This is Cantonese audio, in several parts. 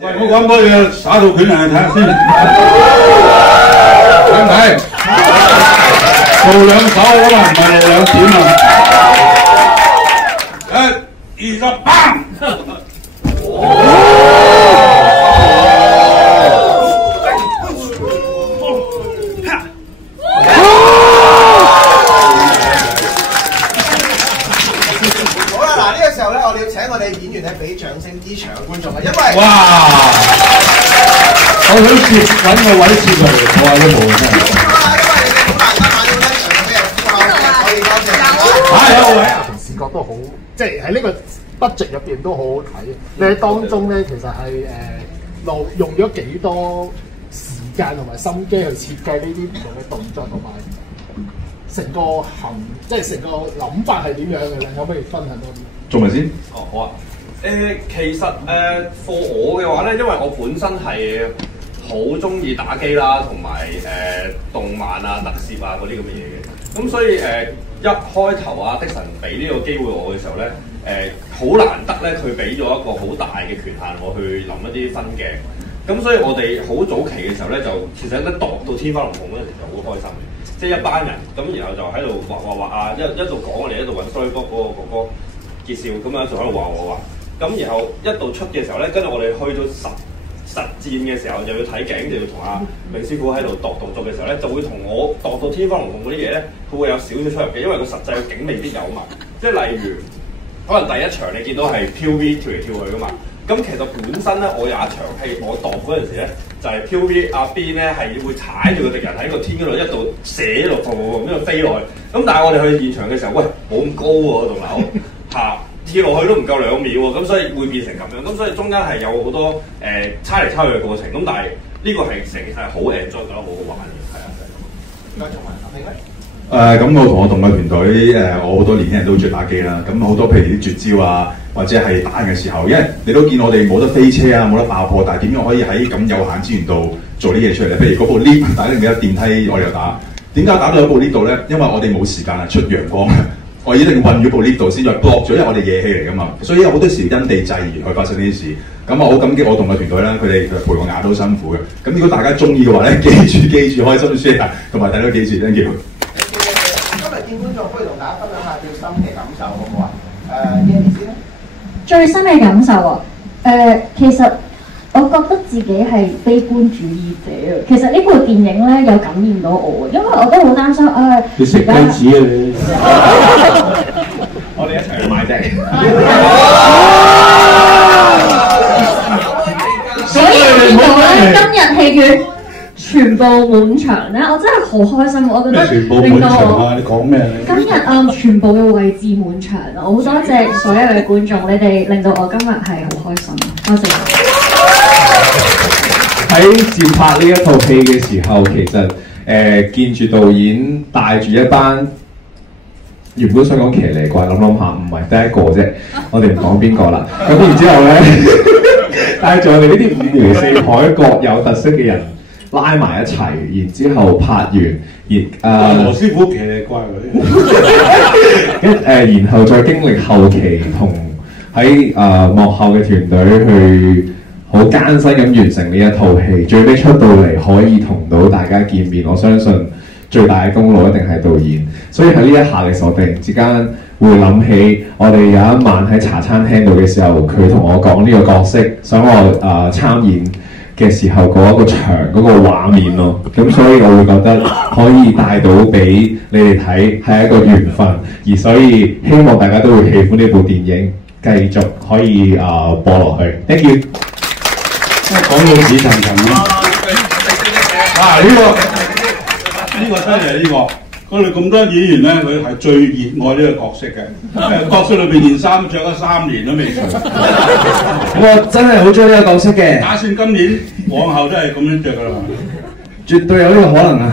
喂，唔好講多嘢，耍套拳嚟睇下先。睇唔睇？露兩手可能唔係露兩點啊！1、2、3，砰！我哋要請我哋演員咧俾掌聲支場嘅觀眾啊，因為哇！我想揾個位接佢，我話都冇真係。因為大家買到咧場都有思考嘅，可以多謝。有位啊！視覺都好，即係喺呢個 budget 入邊都好好睇。你喺當中咧，其實係用咗幾多時間同埋心機去設計呢啲唔同嘅動作同埋成個即係成個諗法係點樣嘅咧？可唔可以分享多啲？做埋先。哦，好啊。其實for 我嘅話咧，因為我本身係好中意打機啦，同埋動漫啊、特攝啊嗰啲咁嘅嘢嘅。咁所以一開頭啊，的神俾呢個機會我嘅時候咧，好難得咧，佢俾咗一個好大嘅權限我去諗一啲分鏡。咁所以我哋好早期嘅時候咧，就其實咧度到天花龍鳳嗰陣時就好開心嘅，即係一班人咁，然後就喺度畫啊，一路講我哋一路揾 storyboard 嗰個哥哥傑少咁樣就喺度畫。咁然後一度出嘅時候咧，跟住我哋去到實戰嘅時候，就要睇景，就要同阿明師傅喺度度動作嘅時候咧，就會同我度到天花龍鳳嗰啲嘢咧，佢會有少少出入嘅，因為個實際嘅景未必有嘛。即係例如，可能第一場你見到係 POV 跳嚟跳去噶嘛，咁其實本身咧，我有一場戲我度嗰陣時咧，就係 POV 阿 B 咧係會踩住個敵人喺個天嗰度一度寫落咁樣飛落去。咁但係我哋去現場嘅時候，喂冇咁高喎棟樓嚇。跳落去都唔夠2秒喎，咁所以會變成咁樣，咁所以中間係有好多猜嚟猜去嘅過程，咁但係呢個係成係好 enjoy 覺得好好玩嘅，係啊，就係咁。應該仲係咁我同我動物團隊我好多年輕人都中意打機啦，咁好多譬如啲絕招啊，或者係打人嘅時候，因為你都見我哋冇得飛車啊，冇得爆破，但係點樣可以喺咁有限資源度做啲嘢出嚟咧？譬如嗰部 lift 大家記得電梯我哋又打，點解打到一部 lift 度咧？因為我哋冇時間啊出陽光。我一定要運咗部 lift 度先，再block咗，因為我哋夜氣嚟噶嘛，所以有好多時因地制宜去發生呢啲事。咁我好感激我同個團隊啦，佢哋陪我捱都辛苦嘅。咁如果大家中意嘅話咧，記住開心 share， 同埋睇多幾次 thank you。今日見觀眾，不如同大家分享下最深嘅感受，好唔好啊？Yanny先啦。最深嘅感受啊，其實我覺得自己係悲觀主義者啊。其實呢部電影咧有感染到我，因為我都好擔心你食雞子啊你！我哋一齊去買啫。所以見到咧今日戲院全部滿場咧，我真係好開心。我覺得令到我你講咩？今日全部嘅位置滿場啊！我好多謝所有嘅觀眾，你哋令到我今日係好開心。多謝。喺接拍呢一套戲嘅時候，其實見住導演帶住一班原本想講騎呢怪，諗下唔係得一個啫，我哋唔講邊個啦。咁然之後咧，帶住我哋呢啲五湖四海各有特色嘅人拉埋一齊，然之後拍完，羅師傅騎呢怪然後再經歷後期同喺幕後嘅團隊去好艱辛咁完成呢一套戲，最尾出到嚟可以同到大家見面，我相信最大嘅功勞一定係導演。所以喺呢一下嘅時候，突然之間會諗起我哋有一晚喺茶餐廳度嘅時候，佢同我講呢個角色，想我參演嘅時候嗰一個場嗰個畫面咯。咁所以我會覺得可以帶到俾你哋睇係一個緣分，而所以希望大家都會喜歡呢部電影，繼續可以播落去。Thank you。講到似層層啦。呢個犀利呢個，我哋咁多演員咧，佢係最熱愛呢個角色嘅。角色裏邊件衫着咗3年都未除。我真係好中意呢個角色嘅。打算今年往後都係咁樣着㗎啦。絕對有呢個可能啊！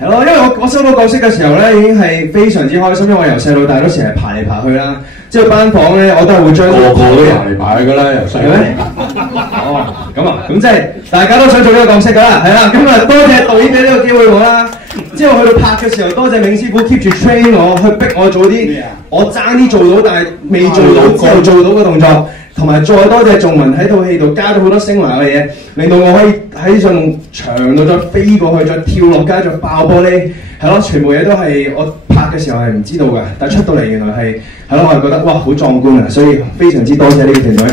係咯，因為我收到角色嘅時候咧，已經係非常之開心，因為我由細到大都成日排嚟排去啦。即係班房咧，我都係會將個個都排嚟排去㗎啦，由細咩？哦，咁啊，咁即係大家都想做呢個角色㗎啦，係啦。咁啊，多謝導演俾呢個機會我啦。之後去到拍嘅時候，多謝銘師傅 keep 住 train 我，去逼我做啲我爭啲做到但係未做到之後做到嘅動作。同埋再多謝仲文喺套戲度加咗好多升華嘅嘢，令到我可以喺上牆度再飛過去，再跳落街，再爆玻璃，係咯，全部嘢都係我拍嘅時候係唔知道㗎，但係出到嚟原來係咯，我係覺得哇好壯觀啊，所以非常之多謝呢個團隊。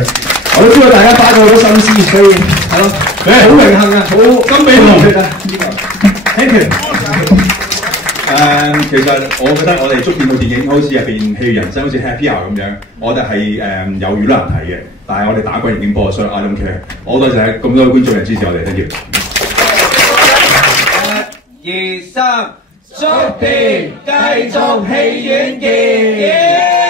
我都知道大家花咗好多心思，所以係咯，好榮幸啊，好金比龍啊，呢個 ，thank you。其實我覺得我哋觸電套電影好似入邊戲如人生，好似 Happy Hour 咁樣，我哋係有娛樂人睇嘅，但係我哋打滾已經播，所以 I don't care。我多謝咁多觀眾嘅支持我哋，thank you。1、2、3，觸電繼續戲院見。